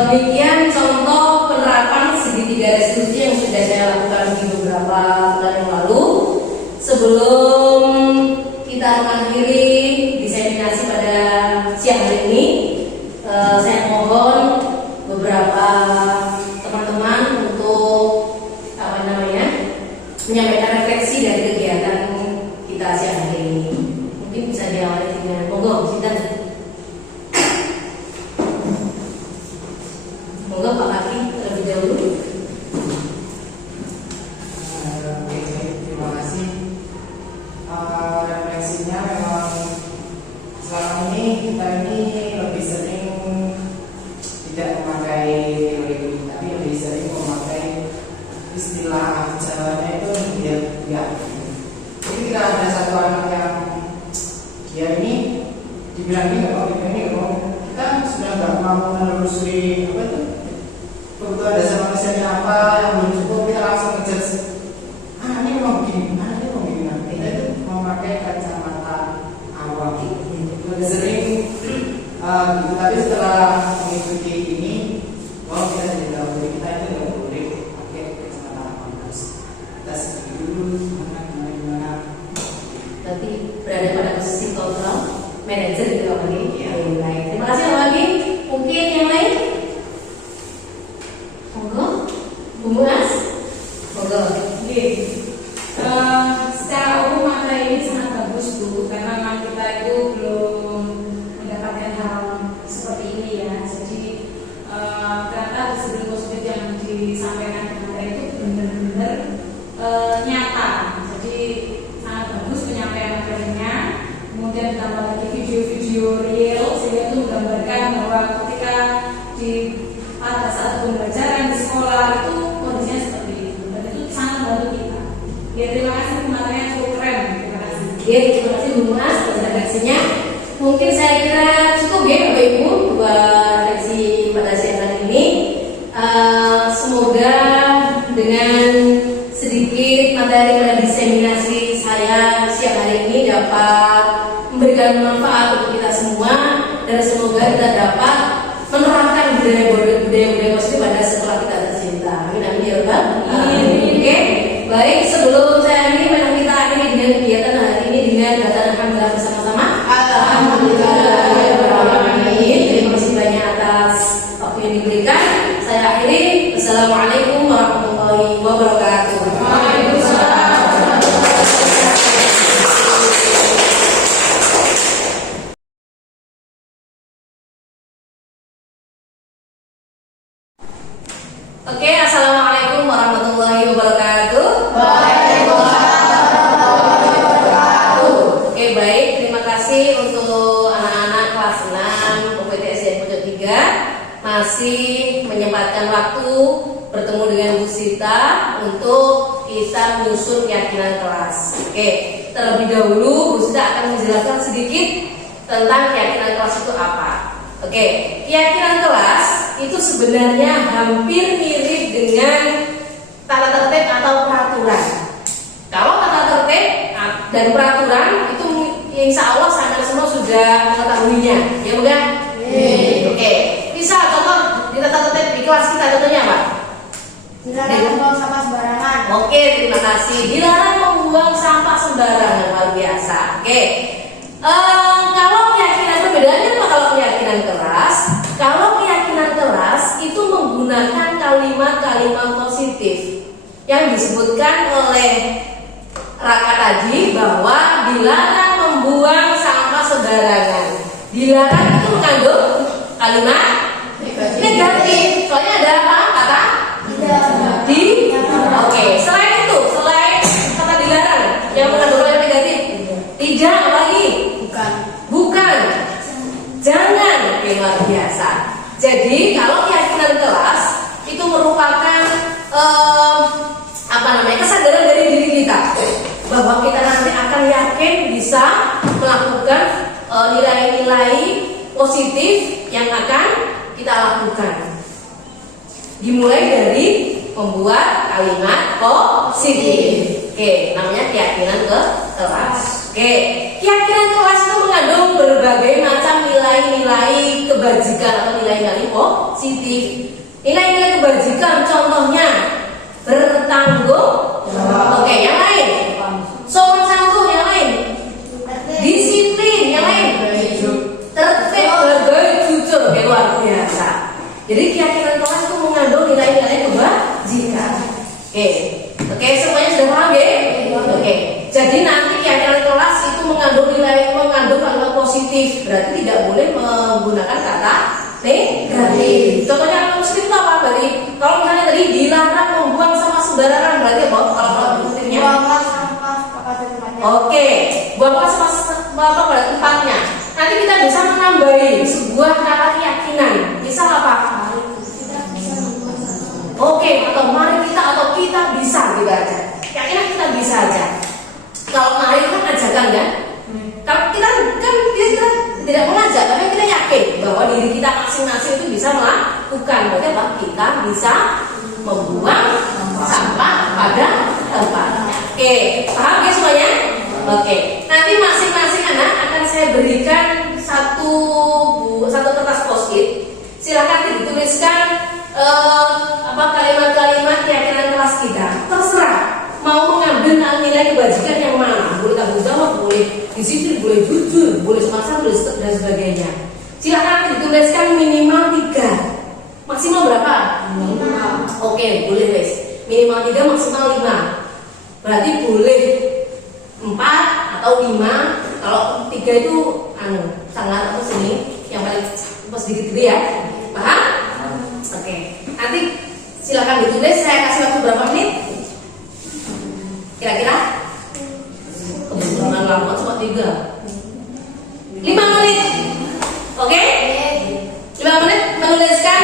Demikian contoh penerapan segitiga restitusi yang sudah saya lakukan di beberapa bulan yang lalu. Sebelum kita mengakhiri diseminasi pada siang hari ini, saya mohon beberapa teman-teman untuk menyampaikan refleksi dari kegiatan kita siang hari ini. Mungkin bisa diawali dengan monggo, silakan. Monggo Pak Kaki terlebih dahulu. Terima kasih. ngejudge anaknya memang begini, anaknya memang begini. Nah, kita itu memakai kacamata awam. Sering gitu. Tapi setelah mengikuti ini, wow, kita tidak boleh, kita itu tidak boleh pakai kacamata awam terus. Kita sedikit dulu, gimana. Berarti berada pada posisi kontrol manajer gitu Pak Bagi. Iya. Baik. Terima kasih Pak Bagi. Mungkin yang lain? Monggo. Bu Muas. Monggo. Oke. Secara umum materi ini sangat bagus Bu, karena memang kita itu belum mendapatkan hal seperti ini ya. Jadi ternyata segi positif yang disampaikan di materi itu benar-benar nyata. Jadi sangat bagus penyampaian materinya. Kemudian ditambah lagi video-video real sehingga itu menggambarkan bahwa ketika pada saat pembelajaran di sekolah itu kondisinya seperti itu, dan itu sangat membantu kita. Ya, terima kasih materinya cukup keren. Terima kasih. Oke, terima kasih Bu Muas atas refleksinya. Mungkin saya kira cukup ya Bapak Ibu buat refleksi pada siang hari ini. Semoga dengan sedikit materi pada diseminasi saya siang hari ini dapat memberikan manfaat untuk kita semua, dan semoga kita dapat menerapkan budaya-budaya positif pada sekolah kita tercinta. Amin amin ya Rabbal alamin. Oke, baik, sebelum saya akhiri memang kita akhiri dengan kegiatan hari ini dengan data alhamdulillah bersama-sama. Alhamdulillah ya Rabbal alamin. Terima kasih banyak atas waktu yang diberikan. Saya akhiri. Assalamualaikum warahmatullahi wabarakatuh. Waalaikumsalam. Oke, assalamualaikum warahmatullahi wabarakatuh. Oke, baik, terima kasih untuk anak-anak kelas 6 PPTSDN Pojok 3 masih menyempatkan waktu bertemu dengan Bu Sita untuk kita menyusun keyakinan kelas. Oke, terlebih dahulu Bu Sita akan menjelaskan sedikit tentang keyakinan kelas itu apa. Oke, keyakinan kelas itu sebenarnya hampir mirip dengan tata tertib atau peraturan. Kalau tata tertib dan peraturan itu insya Allah Anda semua sudah mengetahuinya, ya bukan? Oke, bisa contoh di tata tertib di kelas kita contohnya apa? Dilarang membuang sampah sembarangan. Oke, terima kasih. Dilarang membuang sampah sembarangan, luar biasa. Oke. Kalau keyakinan perbedaannya apa kalau keyakinan keras? Kalau keyakinan keras itu menggunakan kalimat-kalimat positif yang disebutkan oleh Raka tadi bahwa dilarang membuang sampah sembarangan. Dilarang itu mengandung kalimat negatif. Soalnya ada apa kata? Oke. Selain itu, selain kata dilarang yang mengandung kalimat negatif, tidak lagi. Bukan. Jangan. Luar biasa. Jadi kalau keyakinan kelas itu merupakan kesadaran dari diri kita bahwa kita nanti akan yakin bisa melakukan nilai-nilai positif yang akan kita lakukan. Dimulai dari membuat kalimat positif. Oke, namanya keyakinan kelas. Oke, keyakinan kelas itu mengandung berbagai macam nilai-nilai kebajikan atau nilai-nilai positif. Nilai-nilai kebajikan contohnya bertanggung. Oke, yang lain sopan santun, yang lain disiplin, yang lain tertib, berbaik, jujur. Oke, luar biasa. Jadi keyakinan kelas itu mengandung nilai-nilai kebajikan. Oke, semuanya sudah paham ya? Oke. Jadi nanti keyakinan kelas itu mengandung kalimat positif, berarti tidak boleh menggunakan kata negatif. Contohnya kalimat positif itu apa? Berarti kalau misalnya tadi dilarang membuang sampah sembarangan, berarti apa? Kalau positifnya? Buanglah sampah pada tempatnya. Oke, buanglah sampah pada tempatnya. Nanti kita bisa menambahi sebuah kata keyakinan. Misal apa? Oke, atau mari kita atau kita bisa gitu aja. Keyakinan kita bisa aja. Kalau mari kan ajakan kan? Kalau kita tidak mengajak, tapi kita yakin bahwa diri kita masing-masing itu bisa melakukan. Berarti apa? Kita bisa membuang sampah pada tempatnya. Oke, paham ya semuanya? Oke, nanti masing-masing anak akan saya berikan satu kertas post-it. Silakan dituliskan kalimat-kalimat keyakinan kelas kita. Terserah mau mengambil nilai kebajikan yang mana, boleh tanggung jawab, boleh disiplin, boleh jujur, boleh semaksa, boleh dan sebagainya. Silakan dituliskan minimal 3, maksimal berapa? 5. Oke, boleh guys. Minimal 3, maksimal 5. Berarti boleh 4 atau 5. Kalau 3 itu sangat apa sini yang paling sedikit gitu ya. Paham? Oke. Nanti silakan ditulis. Saya kasih waktu berapa menit? Kira-kira? Kebetulan lama cuma 3. 5 menit. Oke? 5 menit menuliskan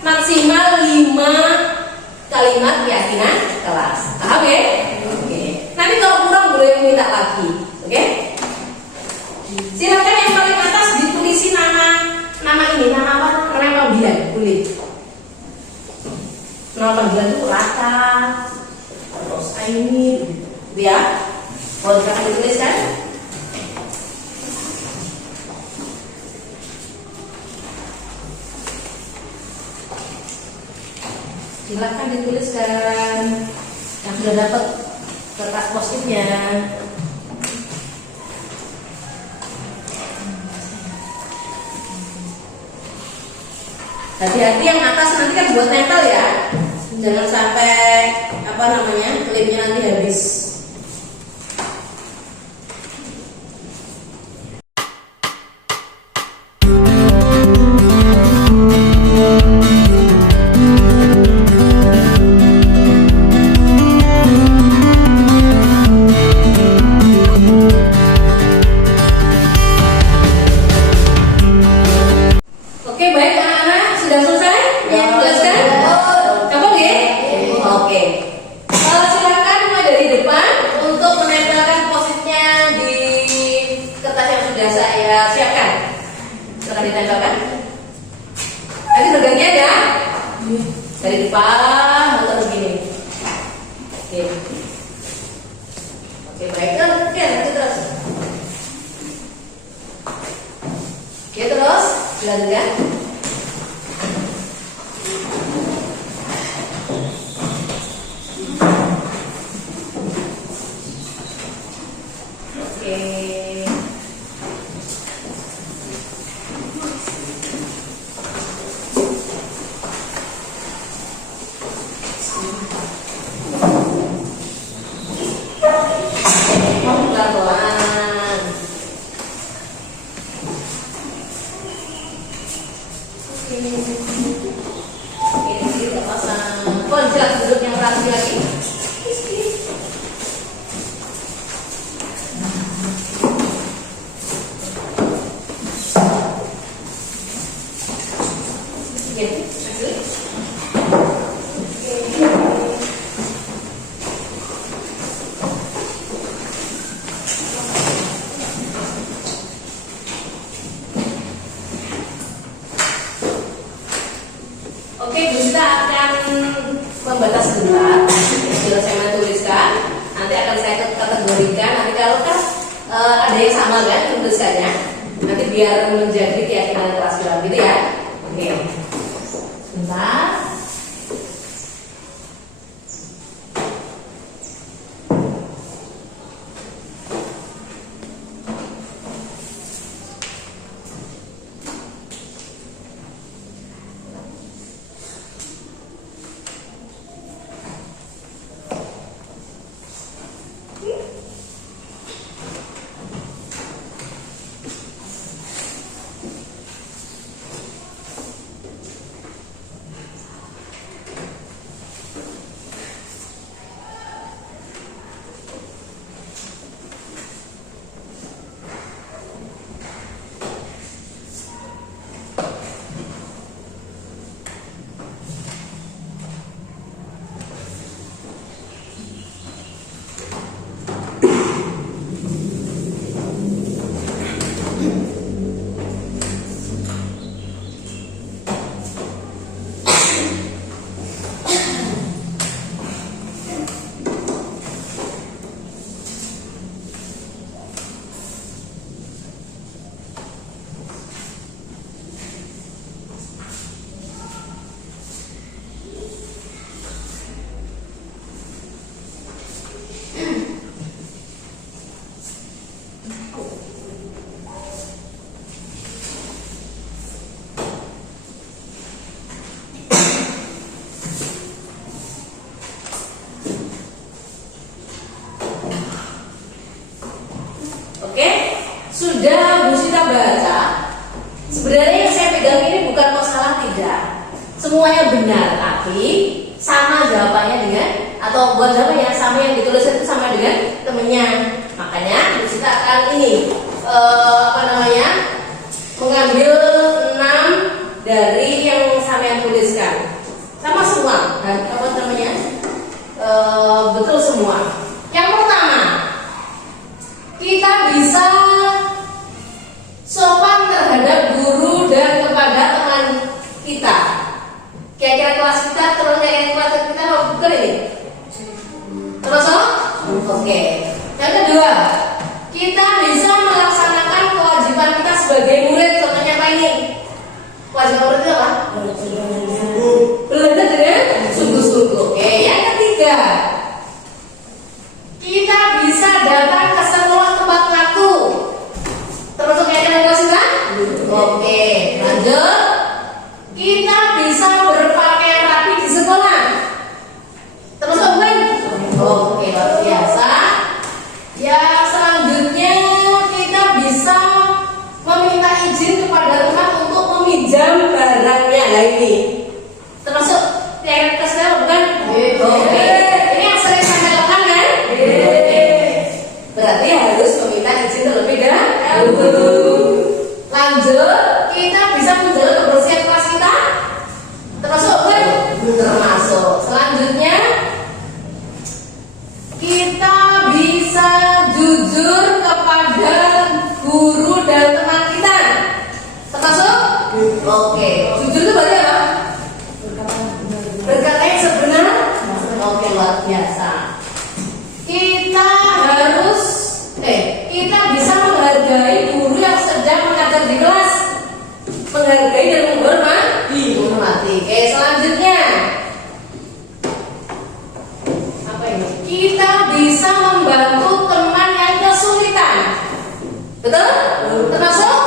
maksimal 5 kalimat keyakinan kelas. Paham ya? Oke. Nanti kalau kurang boleh minta lagi. Oke? Silakan yang paling atas ditulisi nama ini, nama apa? Nama panggilan, boleh. Nama panggilan itu Raka, terus Aini, gitu ya. Boleh silakan dituliskan. Silakan dituliskan yang sudah dapat kertas post-itnya. Hati-hati yang atas nanti kan buat nempel ya. Jangan sampai klipnya nanti habis. Dari depan muter begini. Oke, baik. Oke, lanjut terus. Oke, terus dilanjutkan. Oke. Oke, kita akan membatas sebentar. Sudah saya tuliskan, nanti akan saya kategorikan. Nanti kalau ada yang sama kan tulisannya, nanti biar menjadi keyakinan kelas kita gitu ya. Oke, sebentar. sudah Bu Sita baca, sebenarnya yang saya pegang ini bukan masalah tidak. Semuanya benar, tapi sama jawabannya dengan, atau buat jawabannya sama yang ditulis itu sama dengan temennya. Makanya Bu Sita akan ini mengambil 6 dari yang sampean tuliskan. Sama semua, dan betul semua. Yang pertama, kita bisa sopan terhadap guru dan kepada teman kita. Kira-kira kelas kita, terus kelas kita betul ini. Terus oke. Yang kedua, kita bisa melaksanakan kewajiban kita sebagai murid. Contohnya apa ini? Kewajiban murid itu apa? Belajar dengan sungguh-sungguh. Oke. Yang ketiga, kita bisa datang ke sekolah tepat waktu. Termasuk yang kelas kita? Oke. Lanjut. Kita bisa berpakaian rapi di sekolah. Termasuk bukan? Oke, luar biasa. Yang selanjutnya, kita bisa meminta izin kepada teman untuk meminjam barangnya. Nah ini termasuk yang kesel bukan? Oke. Ini yang sering sampai lakukan kan? Berarti harus meminta izin terlebih dahulu. Lanjut, kita bisa menjaga kebersihan kelas kita. Termasuk bukan? Termasuk. Selanjutnya, kita bisa jujur kepada guru dan teman kita. Termasuk? Oke. Jujur itu berarti apa? Berkata yang sebenar. Oke, luar biasa. Kita bisa menghargai guru yang sedang mengajar di kelas. Menghargai dan menghormati. Oke, selanjutnya apa ini? Kita bisa membantu teman yang kesulitan. Betul? Termasuk?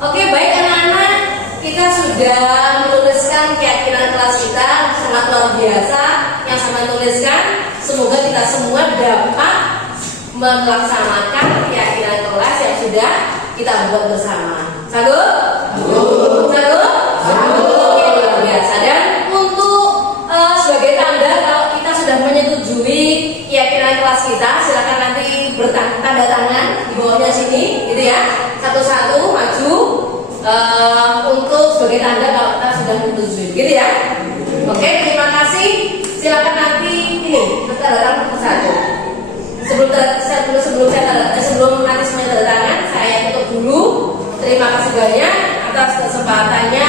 Oke, baik anak-anak, kita sudah menuliskan keyakinan kelas kita. Sangat luar biasa yang saya tuliskan. Semoga kita semua dapat melaksanakan keyakinan kelas yang sudah kita buat bersama. Sanggup? Sanggup? Oke, luar biasa. Dan untuk sebagai tanda kalau kita sudah menyetujui keyakinan kelas kita, silakan nanti bertanda tangan di bawahnya sini, gitu ya. Satu-satu maju untuk sebagai tanda kalau kita sudah menyetujui, gitu ya. Oke, terima kasih. Silakan nanti ini tanda tangan satu. Sebelum nanti semuanya tanda tangan, saya tutup dulu. Terima kasih banyak atas kesempatannya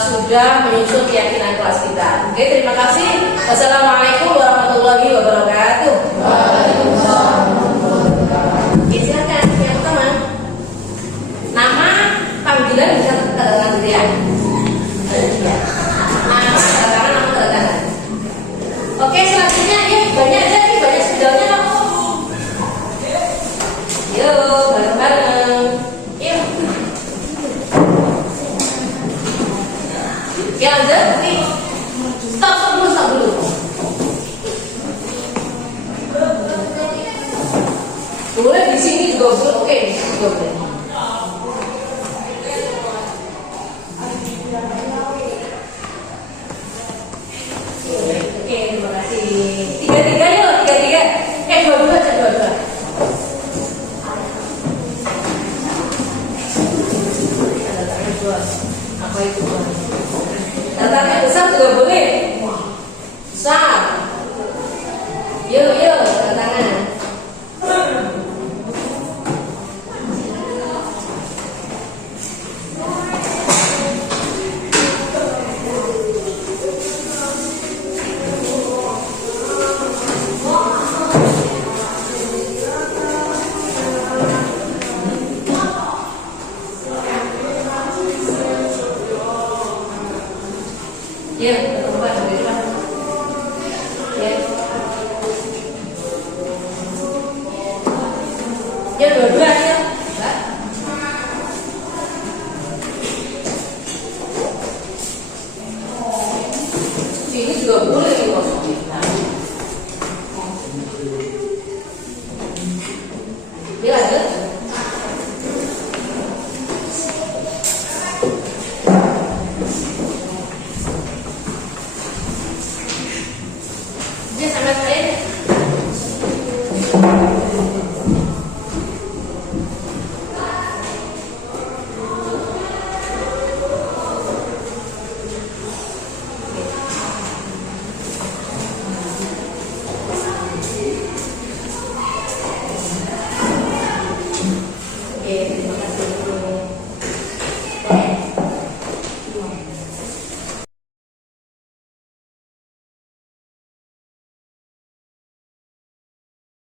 sudah menyusun keyakinan kelas kita. Oke, terima kasih. Wassalamualaikum warahmatullahi wabarakatuh. Oke, silakan yang pertama. Nama, panggilan bisa tanda tangan dulu ya. Nama, tanda tangan, nama, tanda tangan. Oke, selanjutnya ya banyak aja nih, banyak spidolnya kok. Yuk, bareng-bareng. Yuk. Oke, lanjut. Nih. Stop dulu. Boleh di sini juga boleh. Oke, di sini juga boleh. Oke, terima kasih. Tiga-tiga yuk, tiga-tiga. Dua-dua aja, dua-dua. Apa itu? Datangnya besar juga boleh. Besar. Yuk, tanda tangan. Ya, perempuan, coba. Ya, dua-dua ya. Sini juga boleh nih kosong. Ya, lanjut.